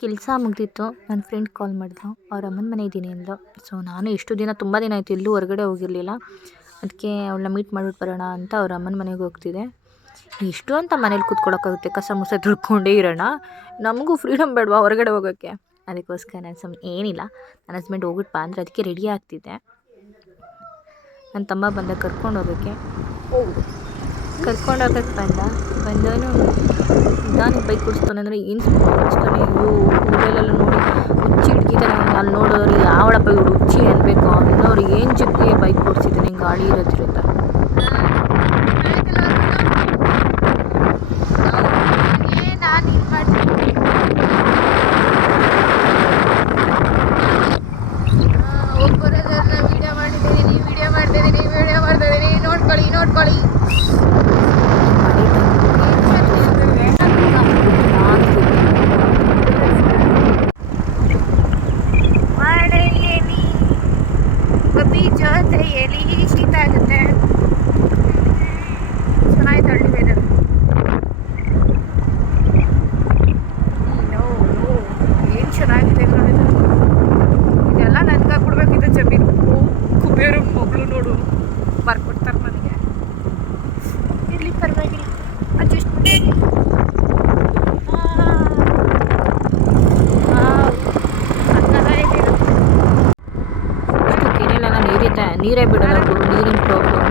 ಕೆಲಸ ಮುಗ್ದಿತ್ತು. ನನ್ನ friend call ಮಾಡಿದ್ಲು. ಅವ್ರ ಅಮ್ಮನ ಮನೆ ಇದ್ದೀನಿ ಅಂದ್ಲು. ಸೊ ನಾನು ಇಷ್ಟು ದಿನ ತುಂಬ ದಿನ ಆಯಿತು ಎಲ್ಲೂ ಹೊರಗಡೆ ಹೋಗಿರಲಿಲ್ಲ. ಅದಕ್ಕೆ ಅವಳನ್ನ ಮೀಟ್ ಮಾಡ್ಬಿಟ್ಟು ಬರೋಣ ಅಂತ ಅವ್ರ ಅಮ್ಮನ ಮನೆಗೆ ಹೋಗ್ತಿದ್ದೆ. ಎಷ್ಟು ಅಂತ ಮನೇಲಿ ಕೂತ್ಕೊಳ್ಳೋಕ್ಕಾಗುತ್ತೆ, ಕಸ ಮುಸ ತೊಳ್ಕೊಂಡೇ ಇರೋಣ. ನಮಗೂ ಫ್ರೀಡಮ್ ಬೇಡವಾ ಹೊರಗಡೆ ಹೋಗೋಕ್ಕೆ? ಅದಕ್ಕೋಸ್ಕರ ನಾನು ಏನಿಲ್ಲ, ನನ್ನ ಹಸ್ಬೆಂಡ್ ಹೋಗ್ಬಿಟ್ಟು ಬಾ ಅಂದರೆ ಅದಕ್ಕೆ ರೆಡಿ ಆಗ್ತಿದ್ದೆ. ನನ್ನ ತಮ್ಮ ಬಂದ ಕರ್ಕೊಂಡು ಹೋಗೋಕ್ಕೆ ಬಂದವನು ನಿಧಾನಕ್ಕೆ ಬೈಕ್ ಓಡಿಸ್ತಾನೆ ಅಂದರೆ ಏನು ಓಡಿಸ್ತಾನೆ. ಮೊಬೈಲೆಲ್ಲ ನೋಡಿ ಹುಚ್ಚಿ ಹಿಡ್ಕಿತಾನೆ. ಅಲ್ಲಿ ನೋಡೋರು ಯಾವಳಪ್ಪ ಇವ್ರು ಹುಚ್ಚಿ ಅನ್ಬೇಕು, ಅನ್ನೋರು ಏನು ಚಿಕ್ಕ ಬೈಕ್ ಓಡಿಸಿದ್ದಾನೆ ಗಾಳಿ ಇರೋದ್ರಿಂದ. ನೋಡ್ಕೊಳ್ಳಿ. ಮಳೆಯಲ್ಲಿ ಕಬ್ಬಿ ಜೊತೆಯಲ್ಲಿ ಶೀತ ಆಗುತ್ತೆ. ಚೆನ್ನಾಗಿ ತಳ್ಳಿ ವೆದರ್. ಏನು ಚೆನ್ನಾಗಿದೆ ನೋಡಿದ್ರೆ. ಇದೆಲ್ಲ ನನ್ಗೆ ಕೊಡ್ಬೇಕಿದೆ ಜಮೀನು. ಕುಬೇರ ಮಗಳು ನೋಡು ಬರ್ಕೊಡ್ತಾರೆ ನನಗೆ. ಇಲ್ಲಿ ಪರವಾಗಿಲ್ಲ, ಅಡ್ಜಸ್ಟ್ ಕೆರೆಯಲ್ಲೆಲ್ಲ ನೀರೇ ಬಿಡಲ್ಲ ಗುರು. ನೀರಿನ ಪ್ರಾಬ್ಲಮ್.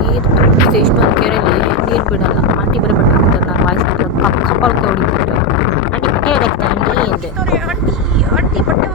ನೀರು ತುಂಬಿದೆ ಇಷ್ಟೊಂದು ಕೆರೆಯಲ್ಲಿ, ನೀರು ಬಿಡಲ್ಲ. ಆಂಟಿ ಬರೀ ಬಟ್ಟೆ ಹೊಡಿತಾರೆ. ನಾನು ವಾಯ್ಸ್ ಕಪ್ಪಳಕ್ಕೆ ಹೊಡಿತಿದ್ರೆ ಆಂಟಿ ಬಟ್ಟೆ ಹೊಡಕ್ತಾ ಅಂಡಿ ಎಂದೆ. ಆಂಟಿ ಬಟ್ಟೆ